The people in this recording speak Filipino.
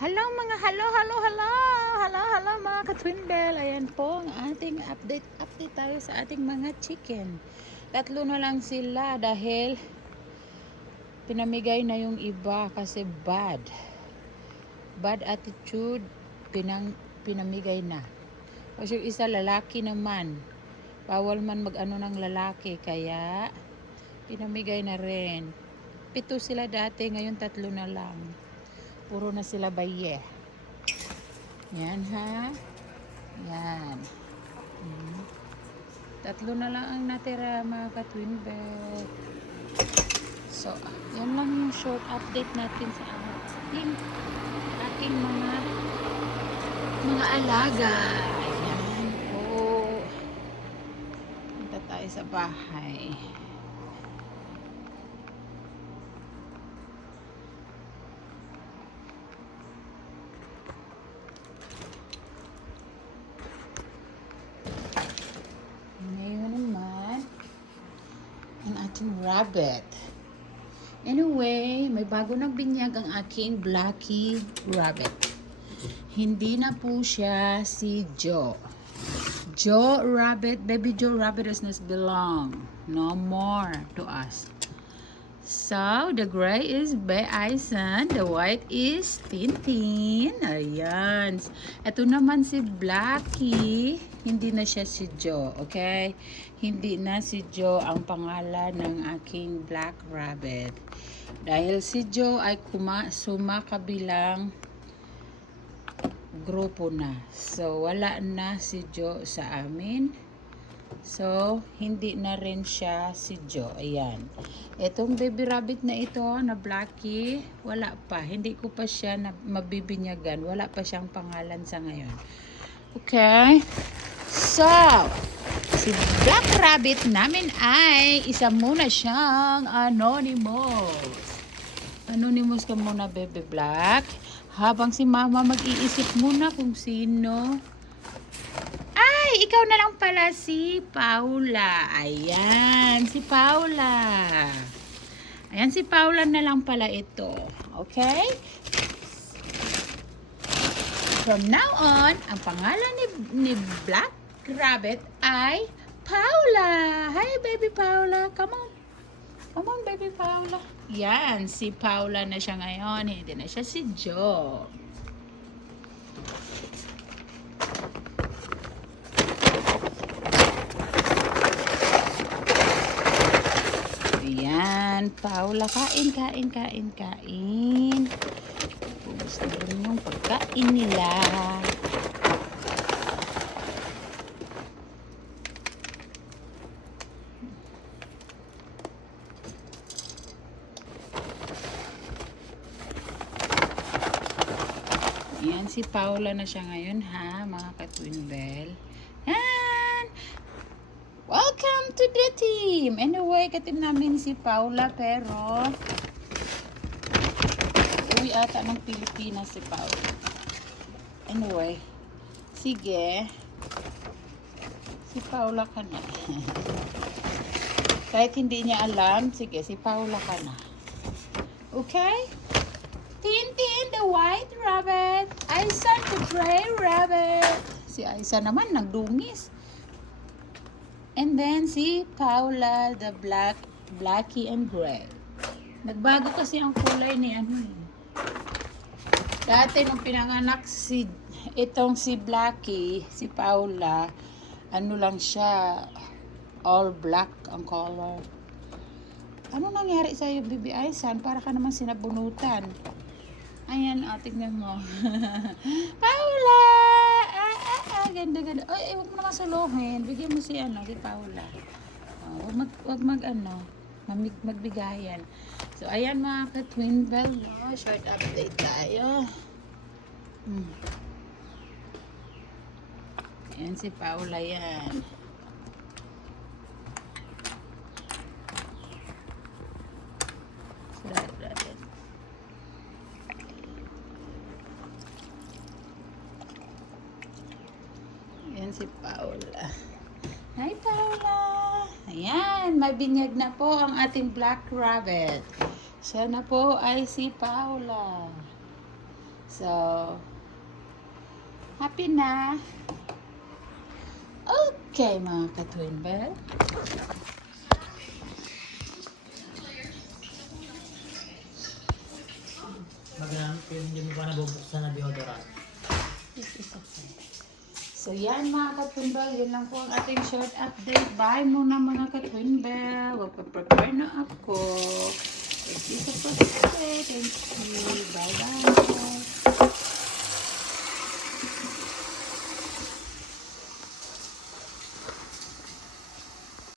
Hello mga hello, hello, hello, hello, hello mga ka-twin bell. Ayan po ang ating update. Update tayo sa ating mga chicken. Tatlo na lang sila dahil pinamigay na yung iba kasi bad. Bad attitude, pinang, pinamigay na. Kasi yung isa lalaki naman. Bawal man mag-ano ng lalaki kaya pinamigay na rin. Pito sila dati, ngayon tatlo na lang. Puro na sila baye. Yan ha. Yan. Hmm. Tatlo na lang ang natira mga ka-twin bed. So, yan lang yung short update natin sa ating, ating mga mga alaga. Ayan po. Punta tayo sa bahay. Ngayon naman, ang ating rabbit. Anyway, may bago nagbinyag ang aking Blackie rabbit. Hindi na po siya si Joe. Joe Rabbit, baby Joe Rabbit does not belong. No more to us. So, the gray is Bay Ison, the white is Tintin. Ayan. Ito naman si Blackie. Hindi na siya si Joe, okay? Hindi na si Joe ang pangalan ng aking Black Rabbit. Dahil si Joe ay kuma sumakabilang grupo na. So, wala na si Joe sa amin. So, hindi na rin siya si Joe. Ayan. Itong baby rabbit na ito, na Blackie, wala pa. Hindi ko pa siya na mabibinyagan. Wala pa siyang pangalan sa ngayon. Okay? So, si Black Rabbit namin ay isa muna siyang anonymous. Anonymous ka muna, baby Black. Habang si mama mag-iisip muna kung sino ay, ikaw na lang pala si Paula. Ayan, si Paula. Ayan, si Paula na lang pala ito. Okay? From now on, ang pangalan ni, ni Black Rabbit ay Paula. Hi, baby Paula. Come on. Come on, baby Paula. Yan, si Paula na siya ngayon. Hindi na siya si Joe. Ayan, Paula, kain, kain, kain, kain. Gusto rin yung pagkain nila. Ayan, si Paula na siya ngayon ha, mga ka-twin bell. Yan! Welcome to the team! Anyway, katim namin si Paula pero uwi ata ng Pilipinas si Paula. Anyway, sige. Si Paula ka na. Kahit hindi niya alam, sige, si Paula ka na. Okay? Tintin, the white rabbit. Aisan, the gray rabbit. Si Aisa naman, nagdungis. And then si Paula, the black, blackie and gray. Nagbago kasi ang kulay ni ano eh. Dati nung pinanganak si, itong si Blackie, si Paula, ano lang siya, all black ang color. Ano nangyari sa'yo, Bibi Aisan? Para ka naman sinabunutan. Ayan, oh, tignan mo. Paula! Ah, ah, ah, ganda, ganda. Ay, ay, huwag mo naman suluhin. Bigyan mo si, ano, si Paula. Oh, huwag mag, huwag mag, ano, mamig, magbigayan. So, ayan mga ka-twin bell, no? Short update tayo. Hmm. Ayan si Paula yan. Sarap natin. Ayan si Paula. Hi, Paula! Ayan, may binyag na po ang ating black rabbit. Siya na po ay si Paula. So, happy na. Okay, mga ka-twin. Magamit yung hindi mo pa nabubuksan na deodorant. So yan mga ka-twin bell, yun lang po ang ating short update. Bye muna mga ka-twin bell. Magpa-prepare na ako. Thank you sa pag Thank you. Bye-bye.